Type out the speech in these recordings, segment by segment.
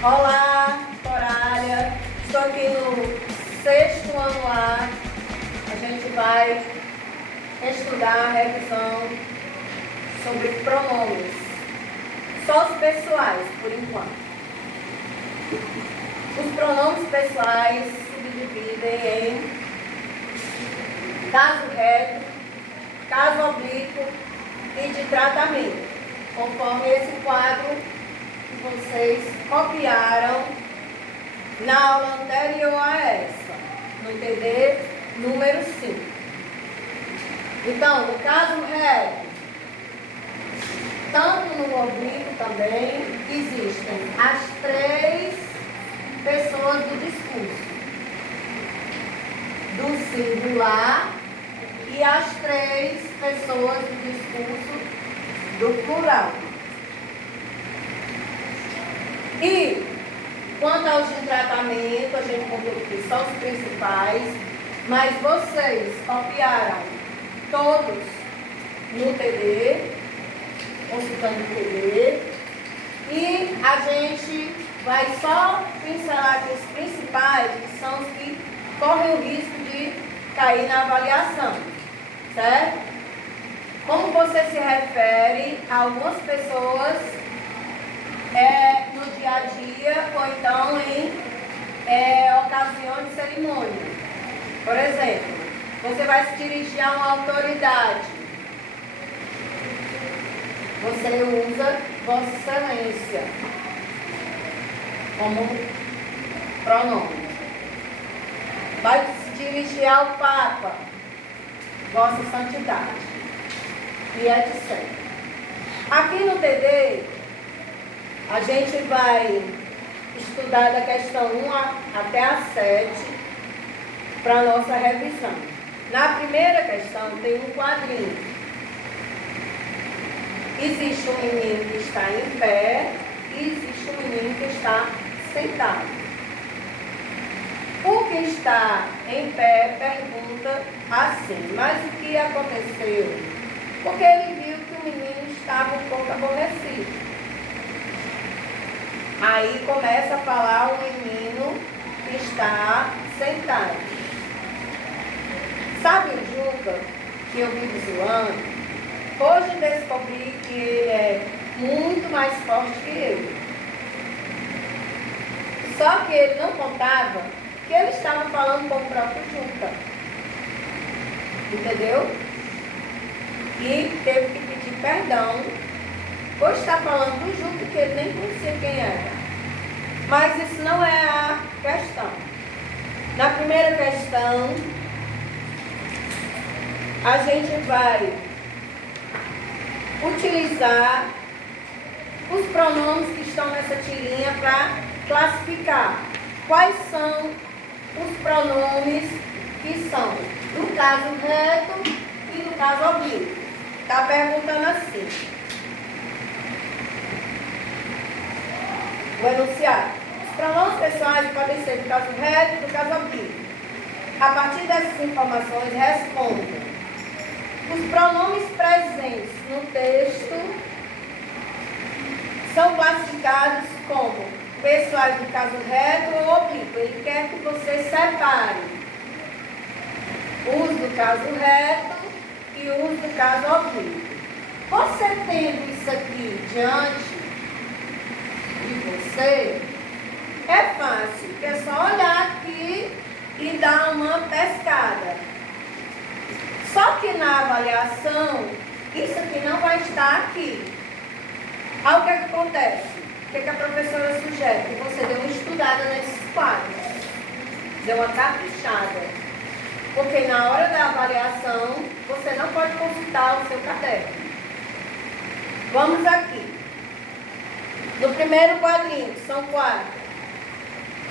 Olá, Corália. Estou aqui no 6º ano A. A gente vai estudar a revisão sobre pronomes. Só os pessoais, por enquanto. Os pronomes pessoais se subdividem em caso reto, caso oblíquo e de tratamento, conforme esse quadro que vocês copiaram na aula anterior a essa, no TD número 5. Então, no caso reto, tanto no oblíquo também, existem as 3 pessoas do discurso, do singular e as 3 pessoas do discurso do plural. E, quanto aos de tratamento, a gente contou que são os principais, mas vocês copiaram todos no TD, consultando o TD, e a gente vai só pincelar aqui os principais, que são os que correm o risco de cair na avaliação, certo? Como você se refere a algumas pessoas no dia a dia ou então em ocasiões de cerimônia. Por exemplo, você vai se dirigir a uma autoridade. Você usa Vossa Excelência como pronome. Vai se dirigir ao Papa, Vossa Santidade, e etc. Aqui no TD, a gente vai estudar da questão 1 até a 7 para a nossa revisão. Na primeira questão tem um quadrinho. Existe um menino que está em pé e existe um menino que está sentado. O que está em pé pergunta assim: mas o que aconteceu? Porque ele viu que o menino estava um pouco aborrecido. Aí começa a falar o menino que está sentado. Sabe o Juca, que eu vivo zoando? Hoje descobri que ele é muito mais forte que eu. Só que ele não contava que ele estava falando com o próprio Juca. Entendeu? E teve que pedir perdão por estar falando do Juca, que ele nem conhecia quem era. Mas isso não é a questão. Na primeira questão, a gente vai utilizar os pronomes que estão nessa tirinha para classificar quais são os pronomes que são no caso reto e no caso oblíquo. Está perguntando assim. Vou enunciar. Os pronomes pessoais podem ser do caso reto e do caso oblíquo. A partir dessas informações, respondam. Os pronomes presentes no texto são classificados como pessoais do caso reto ou oblíquo. Ele quer que você separe o uso do caso reto e o uso do caso oblíquo. Você tendo isso aqui diante de você, é fácil, porque é só olhar aqui e dar uma pescada. Só que na avaliação, isso aqui não vai estar aqui. Aí o que acontece? O que a professora sugere? Que você dê uma estudada nesses quadros. Dê uma caprichada. Porque na hora da avaliação, você não pode consultar o seu caderno. Vamos aqui. No primeiro quadrinho, que são 4.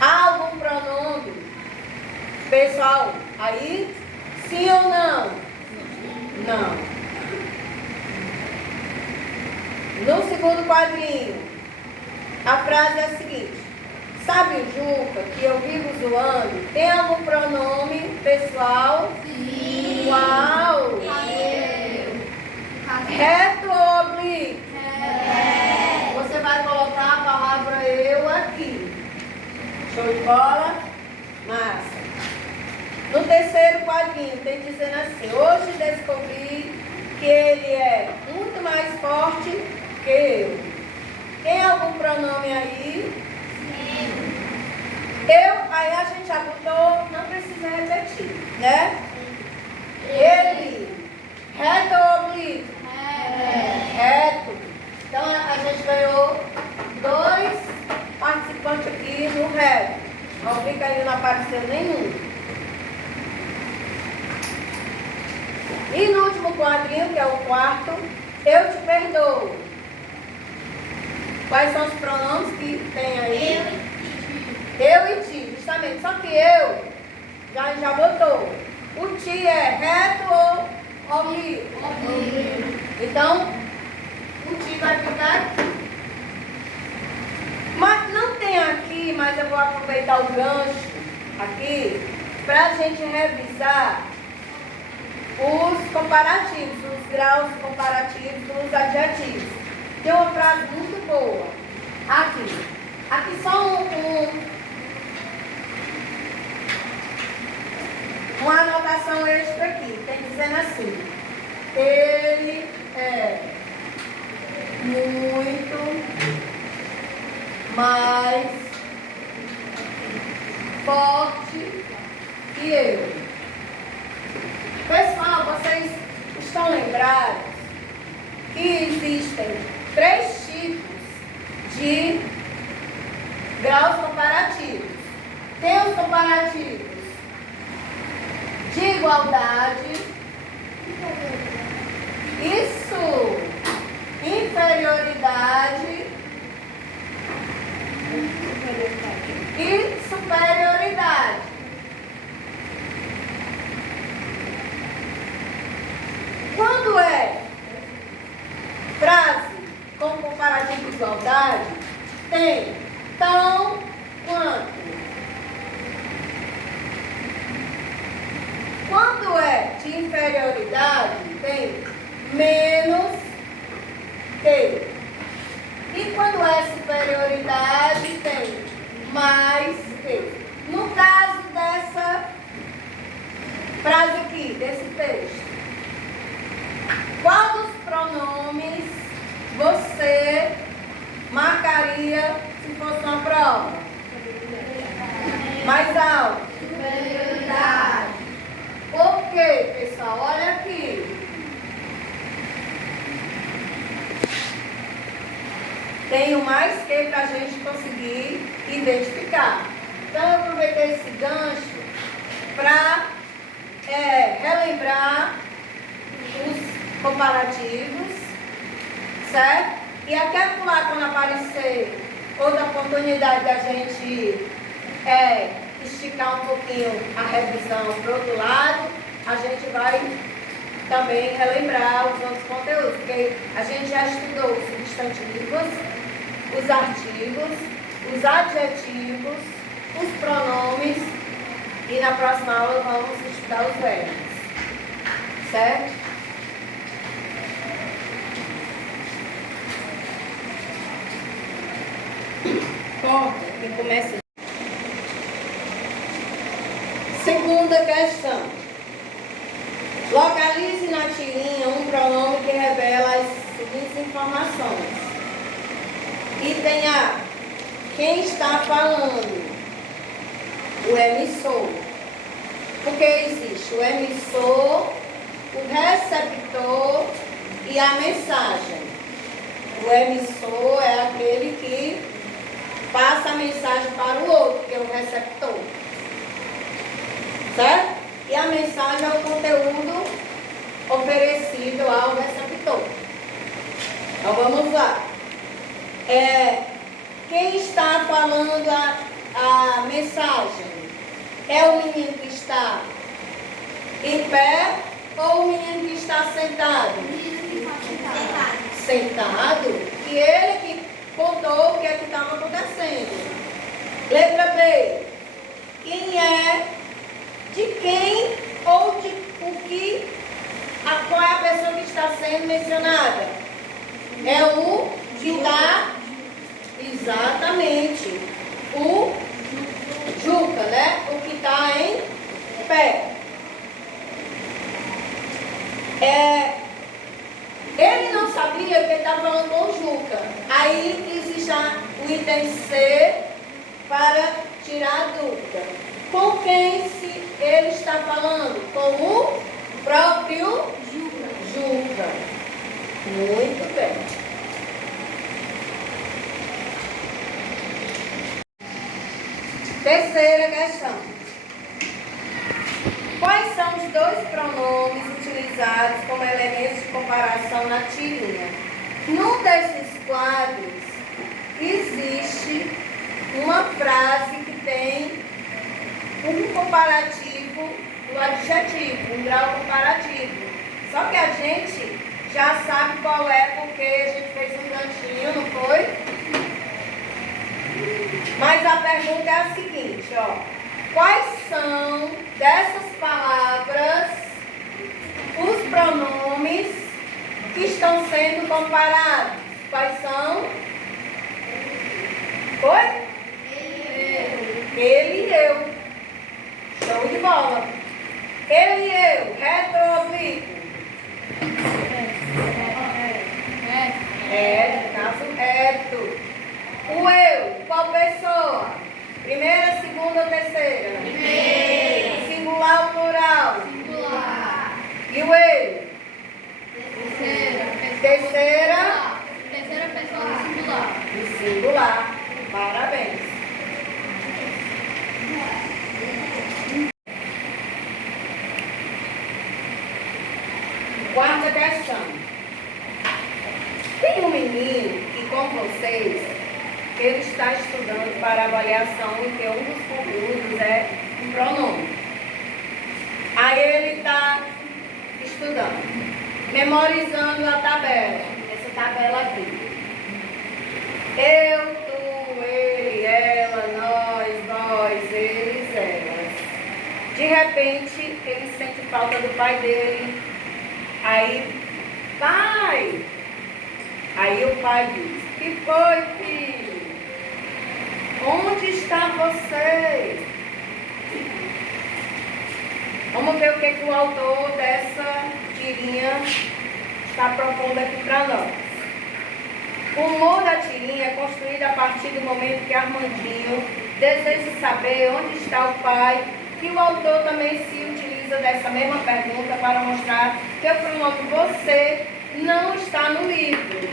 Há algum pronome pessoal aí? Sim ou não? Não. No segundo quadrinho, a frase é a seguinte: sabe o Juca que eu vivo zoando? Tem algum pronome pessoal? Sim. Qual? Reto ou oblíquo? Você vai colocar a palavra eu aqui. Show de bola? Massa. No terceiro quadrinho tem dizendo assim: hoje descobri que ele é muito mais forte que eu. Tem algum pronome aí? Aí a gente já botou, não precisa repetir, né? Ele, reto ou oblíquo? Reto. Então a gente ganhou 2 participantes aqui no reto. O oblíquo ainda não apareceu nenhum. E no último quadrinho, que é o quarto, eu te perdoo. Quais são os pronomes que tem aí? Eu e ti, justamente. Só que eu já botou. O ti é reto ou oblíquo? Então, o ti vai ficar aqui. Mas não tem aqui, mas eu vou aproveitar o gancho aqui para a gente revisar os comparativos, os graus comparativos dos adjetivos. Tem uma frase muito boa. Aqui só uma anotação extra aqui. Tem dizendo assim: ele é muito mais forte que eu. Pessoal, vocês estão lembrados que existem 3 tipos de graus comparativos. Tem os comparativos de igualdade, inferioridade e superioridade. Quando é frase com comparativo de igualdade, tem tão quanto. Quando é de inferioridade, tem menos que. E quando é superioridade, tem mais que. No caso dessa frase aqui, desse texto, qual dos pronomes você marcaria se fosse uma prova? Mais alto. Superioridade. Por quê, pessoal? Olha aqui. Tem o mais que para a gente conseguir identificar. Então, eu aproveitei esse gancho para relembrar os comparativos, certo? E até pular quando aparecer outra oportunidade da gente esticar um pouquinho a revisão para o outro lado, a gente vai também relembrar os outros conteúdos, porque a gente já estudou os substantivos, os artigos, os adjetivos, os pronomes e na próxima aula vamos estudar os verbos, certo? Corta, quem começa. Segunda questão. Localize na tirinha um pronome que revela as seguintes informações. Item A. Quem está falando? O emissor. Porque existe o emissor, o receptor e a mensagem. O emissor é aquele que passa a mensagem para o outro, que é o receptor. Certo? E a mensagem é o conteúdo oferecido ao receptor. Então vamos lá. Quem está falando a mensagem? É o menino que está em pé ou o menino que está sentado? Sentado. E ele que contou o que é que estava acontecendo. Letra B. Quem é, de quem ou de o que, qual é a pessoa que está sendo mencionada? É o que dá, exatamente, o Juca, né? O que está em pé. Ele não sabia que ele estava falando com Juca. Aí existe o item C para tirar a dúvida. Com quem se ele está falando? Com o próprio Juca. Muito bem. Terceira questão. Quais são os dois pronomes utilizados como elementos de comparação na tirinha? Num desses quadros existe uma frase que tem um comparativo do adjetivo, um grau comparativo. Só que a gente já sabe qual é, porque a gente fez um ganchinho, não foi? Mas a pergunta é a seguinte, ó. Quais são dessas palavras os pronomes que estão sendo comparados? Quais são? Oi? Ele e eu. Show de bola. Ele e eu. Reto ou oblíquo? Caso reto. O eu, qual pessoa? Primeira, segunda ou terceira? Primeira. Singular ou plural? Singular. E o eu? Terceira. Terceira? Terceira pessoa singular. E singular. Parabéns. Quarta questão. Tem um menino que, como vocês, ele está estudando para avaliação e que um dos conteúdos é um pronome. Aí ele está estudando, memorizando a tabela, essa tabela aqui. Eu, tu, ele, ela, nós, vós, eles, elas. De repente, ele sente falta do pai dele. Aí, pai! Aí o pai diz, que foi, filho? Onde está você? Vamos ver o que o autor dessa tirinha está propondo aqui para nós. O humor da tirinha é construído a partir do momento que Armandinho deseja saber onde está o pai, e o autor também se utiliza dessa mesma pergunta para mostrar que o pronome você não está no livro.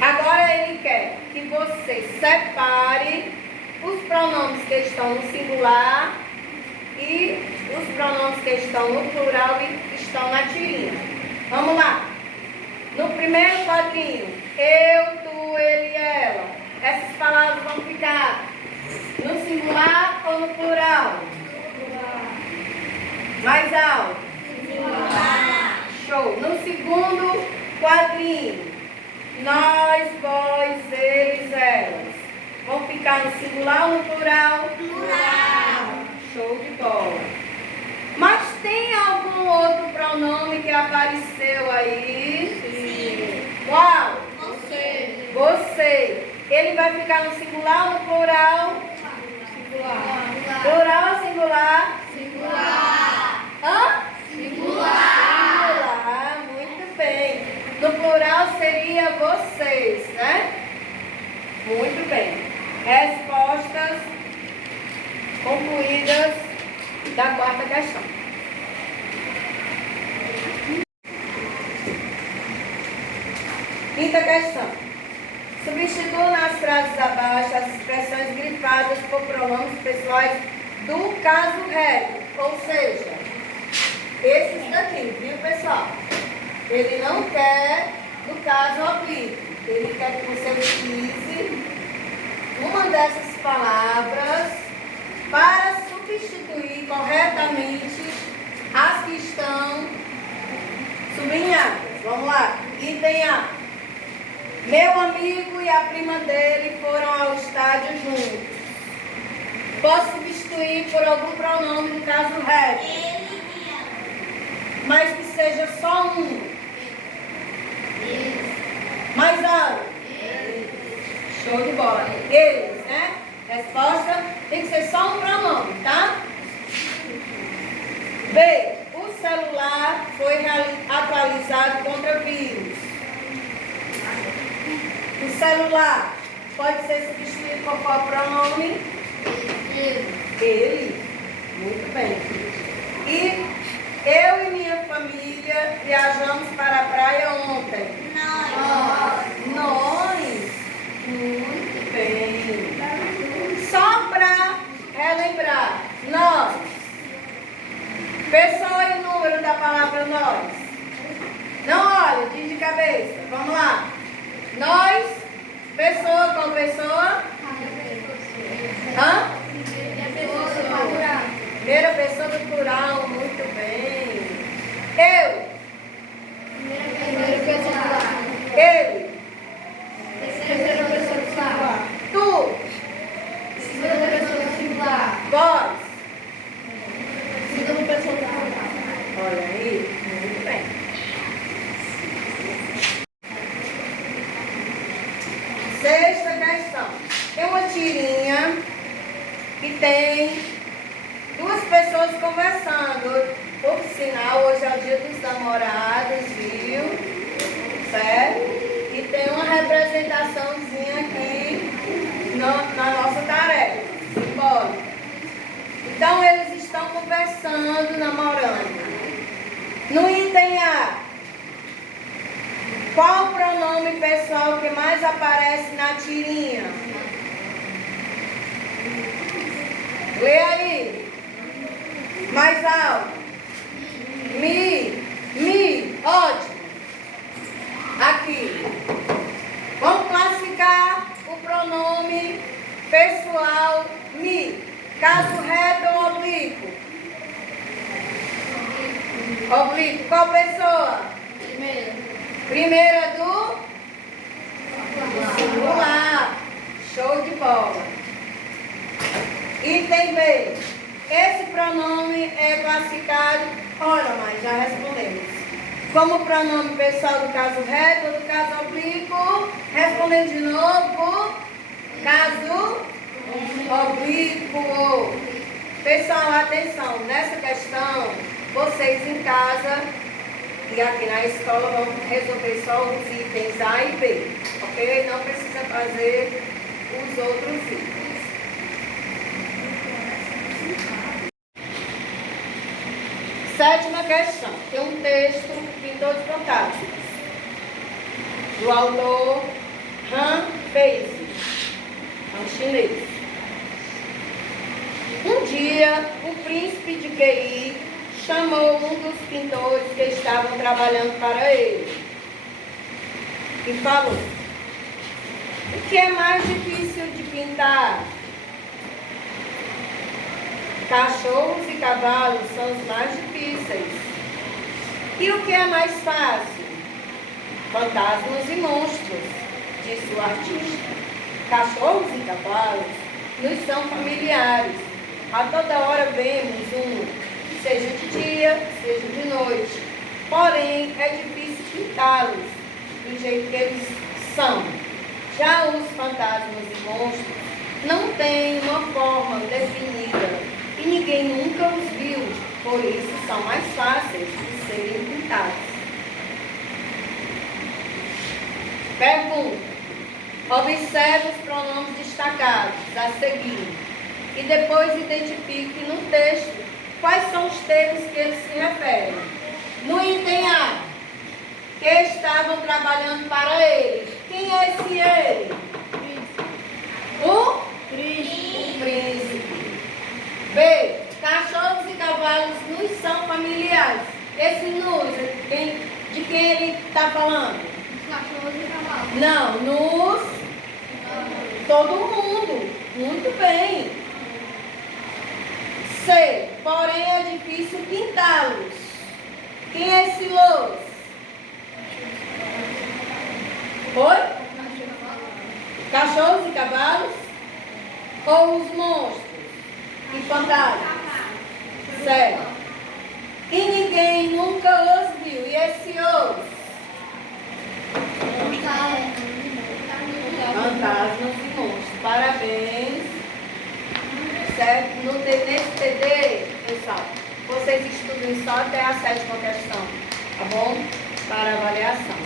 Agora ele quer que você separe os pronomes que estão no singular e os pronomes que estão no plural e estão na tirinha. Vamos lá. No primeiro quadrinho, eu, tu, ele e ela. Essas palavras vão ficar no singular ou no plural? Mais alto. Singular. Show. No segundo quadrinho, nós, vós, eles, elas. Vão ficar no singular ou no plural? Plural. Show de bola. Mas tem algum outro pronome que apareceu aí? Sim. Qual? Você. Você. Ele vai ficar no singular ou no plural? Singular. Plural ou singular? Singular. Hã? Singular. Singular, muito bem. No plural seria vocês, né? Muito bem. Respostas concluídas da quarta questão. Quinta questão. Substitua nas frases abaixo as expressões grifadas por pronomes pessoais do caso reto. Ou seja, esses daqui, viu, pessoal? Ele não quer do caso oblíquo. Ele quer que você utilize uma dessas palavras para substituir corretamente as que estão sublinhadas. Vamos lá. Item A. Meu amigo e a prima dele foram ao estádio juntos. Posso substituir por algum pronome no caso reto. Ele e ela. Mas que seja só um. Eles. Mais alto. Eles. Show de bola. Eles, né? Resposta tem que ser só um pronome, tá? B. O celular foi atualizado contra vírus. O celular pode ser substituído por qual pronome? Ele. Muito bem. E eu e minha família viajamos para a praia ontem. Nós. Muito bem. Só para relembrar. Nós. Pessoa e número da palavra nós. Não olha, diz de cabeça. Vamos lá. Nós. Pessoa com pessoa. Hã? Primeira pessoa do plural, muito bem. Eu. Ele. Tu. Vós. Olha aí, muito bem. Sexta questão. Tem uma tirinha que tem duas pessoas conversando. Por sinal, hoje é o dia dos namorados, viu? Certo? E tem uma representaçãozinha aqui na nossa tarefa, simbólica. Então, eles estão conversando, namorando. No item A, qual o pronome pessoal que mais aparece na tirinha? Lê aí. Mais alto. Mi. Ótimo. Aqui. Vamos classificar o pronome pessoal mi. Caso reto ou oblíquo? Oblíquo. Qual pessoa? Primeira do singular. Show de bola. Item B. Esse pronome é classificado, olha, mas já respondemos. Como pronome pessoal do caso reto ou do caso oblíquo? Respondendo de novo. Caso oblíquo. Pessoal, atenção. Nessa questão, vocês em casa e aqui na escola vão resolver só os itens A e B. Ok? Não precisa fazer os outros itens. Sétima questão. Tem um texto, Pintor de Fantasmas, do autor Han Feizi, é um chinês. Um dia, o príncipe de Qi chamou um dos pintores que estavam trabalhando para ele e falou: o que é mais difícil de pintar? Cachorros e cavalos são os mais difíceis. E o que é mais fácil? Fantasmas e monstros, disse o artista. Cachorros e cavalos nos são familiares. A toda hora vemos um, seja de dia, seja de noite. Porém, é difícil pintá-los do jeito que eles são. Já os fantasmas e monstros não têm uma forma definida. E ninguém nunca os viu, por isso são mais fáceis de serem pintados. Pergunta. Observe os pronomes destacados a seguir e depois identifique no texto quais são os termos que eles se referem. No item A, que estavam trabalhando para ele. Quem é esse ele? O príncipe. B. Cachorros e cavalos nos são familiares. Esse nos, de quem ele está falando? Cachorros e cavalos. Não, nos. Todo mundo. Muito bem. C. Porém é difícil pintá-los. Quem é esse los? Oi? Cachorros e cavalos? Ou os monstros? E fantasmas? Certo. E ninguém nunca os viu. E esse os? Fantasmas e monstros. Parabéns. ABCD, pessoal, vocês estudem só até a 7ª questão, tá bom? Para avaliação.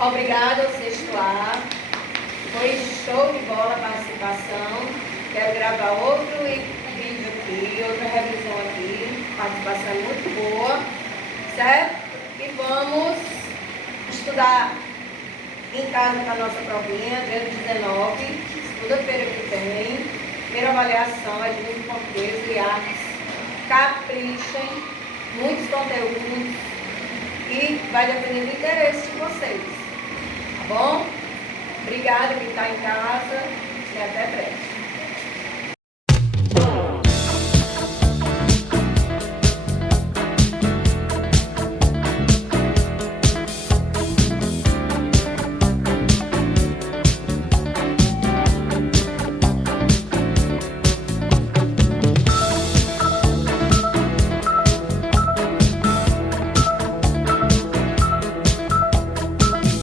Obrigada ao sexto A. Foi show de bola a participação. Quero gravar outro vídeo aqui, outra revisão aqui. A participação é muito boa, certo? E vamos estudar em casa com a nossa provinha, dia 19, segunda-feira que tem. Primeira avaliação é de língua portuguesa e artes. Caprichem, muitos conteúdos e vai depender do interesse de vocês, tá bom? Obrigada quem está em casa e até breve.